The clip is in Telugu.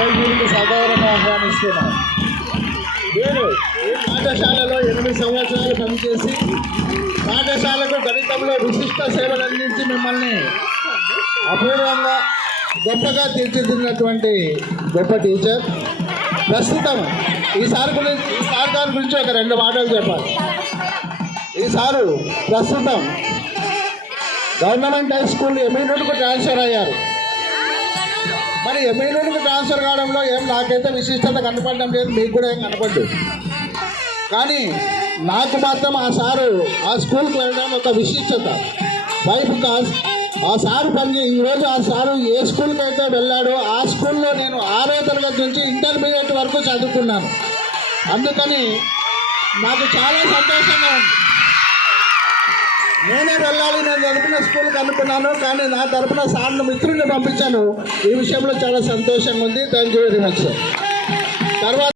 చౌదరికి సగౌరవం ఆహ్వానిస్తున్నాను. నేను ఈ పాఠశాలలో 8 సంవత్సరాలు పనిచేసి పాఠశాలకు గణితంలో విశిష్ట సేవలు అందించి మిమ్మల్ని అపూర్వంగా గొప్పగా తీర్చిదిద్దినటువంటి గొప్ప టీచర్. ప్రస్తుతం ఈ సార్ గారి గురించి ఒక 2 మాటలు చెప్పాలి. ఈ సారు ప్రస్తుతం గవర్నమెంట్ హై స్కూల్ ఎమ్మెల్యేకు ట్రాన్స్ఫర్ అయ్యారు. మరి ఎమ్మెల్యేకు ట్రాన్స్ఫర్ కావడంలో ఏం నాకైతే విశిష్టత కనపడడం లేదు, మీకు కూడా ఏం కనపడ్డు. కానీ నాకు మాత్రం ఆ సారు ఆ స్కూల్కి వెళ్ళడం ఒక విశిష్టత. వై బికాస్ ఆ సారు ఈరోజు ఆ సారు ఏ స్కూల్కి అయితే వెళ్ళాడో ఆ స్కూల్లో నేను 6వ తరగతి నుంచి ఇంటర్మీడియట్ వరకు చదువుకున్నాను. అందుకని నాకు చాలా సంతోషంగా ఉంది. నేనే వెళ్ళాలి, నేను చదువుకున్న స్కూల్కి అనుకున్నాను, కానీ నా తరఫున సార్ను మిత్రుల్ని పంపించాను. ఈ విషయంలో చాలా సంతోషంగా ఉంది. Thank you very much sir. తర్వాత